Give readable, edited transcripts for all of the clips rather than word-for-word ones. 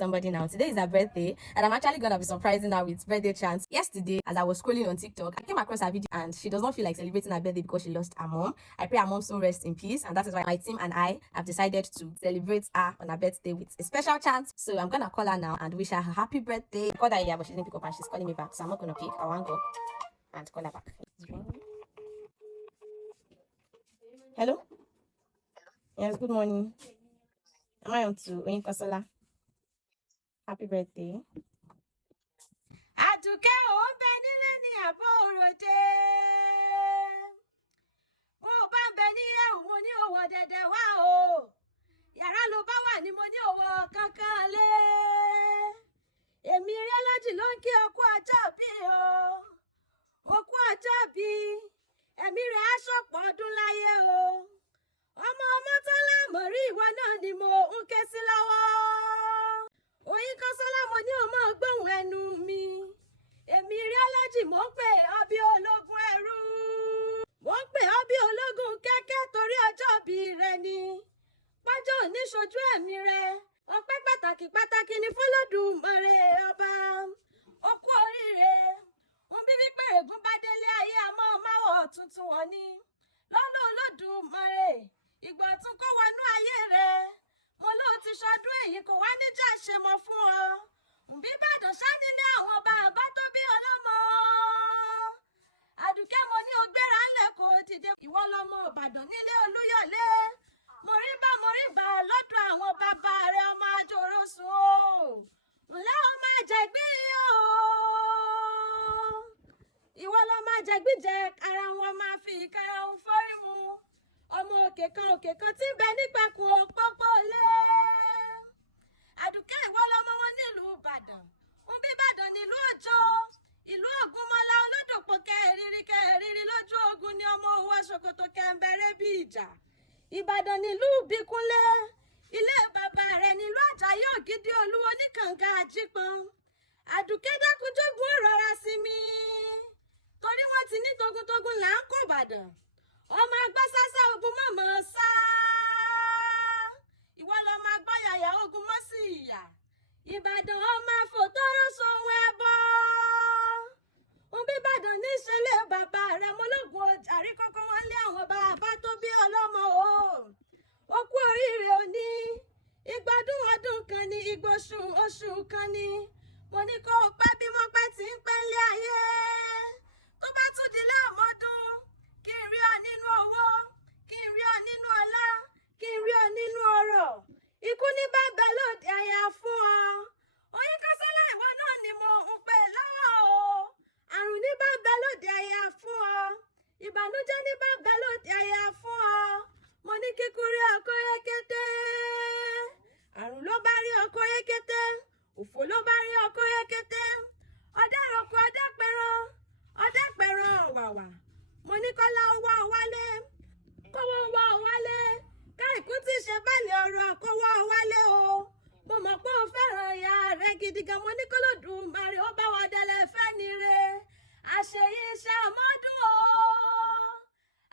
somebody now. Today is her birthday, and I'm actually gonna be surprising her with birthday chants. Yesterday, as I was scrolling on TikTok, I came across her video, and she does not feel like celebrating her birthday because she lost her mom. I pray her mom soon rest in peace, and that is why my team and I have decided to celebrate her on her birthday with a special chant. So I'm gonna call her now and wish her a happy birthday. I called her earlier, but she didn't pick up, and she's calling me back. So I'm not gonna pick. I want to go and call her back. Hello. Yes. Good morning. Am I on to Oyin? Happy birthday. Àdùkẹ́ ò ń bẹ nílé ní àbọ̀ òròde. Mo bá ń bẹ ní ẹ̀hù mo ní òwò dẹ̀dẹ̀ wá o. Yàrá ló bá wà ní mo ní òwò kankan lé. Èmi Ire'ology ló ń kí ọ kú ọjọ́ bí o. Ó kú ọjọ́ bí. Ẹ̀mí rẹ̀ á ṣọ̀pọ̀ ọdún láyé o. Ọmọ tó lámọ̀ rí ìwọ náà ni mo ń ké sí lọ́wọ́. Oyin Kọ́sọ́lá mo ní o máa gbóhùn ẹnu mi. Èmi Ire'ology mo ń pè ọ́ bí ológun ẹrú. Mo ń pè ọ́ bí ológun kẹ́kẹ́ torí ọjọ́ bí rẹ ni. Pọ́jọ́ òní ṣojú ẹ̀mí rẹ. Ọpẹ́ pàtàkì ni f'Olódùmarè ọba. Ó kú oríire. Ń bíbí pé ègún bá délé ayé àmọ́ máwọ̀ tuntun wọn ni. Lọ́nà Olódùmarè. Ìgbà tún kó wọnú ayé rẹ. Mo ló ti ṣọdún èyí kò wá níjà ṣe mọ fún ọ. Bí Ìbàdàn ṣá nílé àwọn bàbá tó bí ọlọ́mọ. Àdùkẹ́ mo ní o gbéra ńlẹ̀ kó dìde. Ìwọ lọmọ Ìbàdàn nílé Olúyọ̀lé. Mo rí bá lọ́dọ̀ àwọn bàbá rẹ̀ ọmọ àjòrò sùn o. Ǹlẹ́ o máa jẹ̀gbí o. Ìwọ lọ máa jẹ̀gbí jẹ ara wọn máa fi ìkara wọn fọ́rí mu. Ọmọ òkè kan tí ń bẹ nígbàkun òpópó lé. Àdùkẹ́ ìwọ lọmọ wọn nílùú Ìbàdàn. Ń bí Ìbàdàn nílùú Òjó. Ìlú Ògúnmọ́lá olódòpó kẹrìírí lójú ogun ni ọmọ owó ṣòkòtò kẹ̀ǹbẹ̀rẹ̀ bí ìjà. Ìbàdàn nílùú Bíkúnlé. Ilé bàbá rẹ̀ nílùú Àjàyí Ògìdì Olúwo oníkànga àjípọn. Àdùkẹ́ dákúnjógún rọra sí mi. Torí wọ́n ti ní togun là ń kó Ìbàdàn. Ọmọ agbásásá ogun mọ̀mọ́ sá. Ìwọ lọ máa gbọ́ yàyà ogun mọ́ sí ìyà. Ìbàdàn ọmọ àfòtọ́rọ́ sóhun ẹbọ. Ń bí Ìbàdàn ní ìṣẹ̀lẹ̀ bàbá rẹ̀ mọ́lógún ọjà rí kọ́kọ́ wọn lé àwọn bàbá tó bí ọlọ́mọ o. Ó kú oríire òní. Ìgbádùn ọdún kan ni ìgbóṣù oṣù kan ni. Mo ní kó o pẹ́ bí mo pẹ́ tí ń pẹ́ lé ayé. Tó bá tún di láàmọ́dún. Kí n rí ọ nínú owó, kí n rí ọ nínú ọlá, kí n rí ọ nínú ọrọ̀. Ikú ní bàbá lòdì àyà fún ọ. Oyin Kọ́sọ́lá ìwọ náà ni mo ń pè lọ́wọ́ o. Àrùn ní bàbá lòdì àyà fún ọ. Ìbànújẹ́ ní bàbá lòdì àyà fún ọ. Mo ní kíkú rí ọkọ yékété. Àrùn ló bá rí ọkọ yékété. Òfò ló bá rí ọkọ yékété. Ọ̀dẹ́rọ̀kọ ọ̀dẹ́pẹ̀ràn wàwà. Mo ní kọ́lá wá wálé, kówó wá wálé, káìkú tí ṣe báyìí ọ̀rọ̀ kówó wálé o. Mo mọ̀ pé o fẹ́ràn ìyá rẹ̀ gidi gan. Mo ní k'Olódùmarè ó bá wa délẹ̀ fẹ́ ni re. Àṣeyí ṣàmọ́dún o.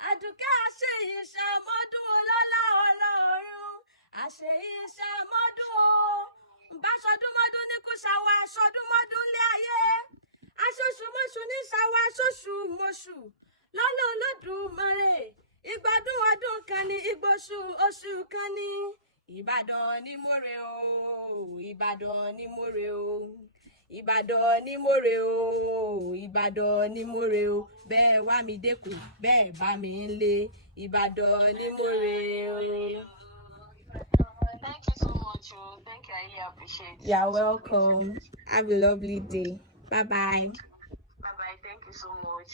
Àdùkẹ́ àṣeyí ṣàmọ́dún o lọ́lá Ọlọ́run. Àṣeyí ṣàmọ́dún o. Bá ṣọdúnmọ́dún ní kú ṣàwọ̀ aṣọdúnmọ́dún lé ayé. Aṣoṣùmọ́ṣù ní ṣàwọ̀ aṣoṣùmọ́ṣù. Lọ́nà Olódùmarè. Ìgbádùn ọdún kan ni ìgbóṣù oṣù kan ni. Ìbàdàn ni mo rè o. Ìbàdàn ni mo rè o. Ìbàdàn ni mo rè o. Ìbàdàn ni mo rè o. Bẹ́ẹ̀ wá mi dẹ́kun, bẹ́ẹ̀ bá mi ń lé. Ìbàdàn ni mo rè o. Thank you so much. Thank you. I really appreciate it. You're welcome. Have a lovely day. Bye-bye. Bye-bye. Thank you so much.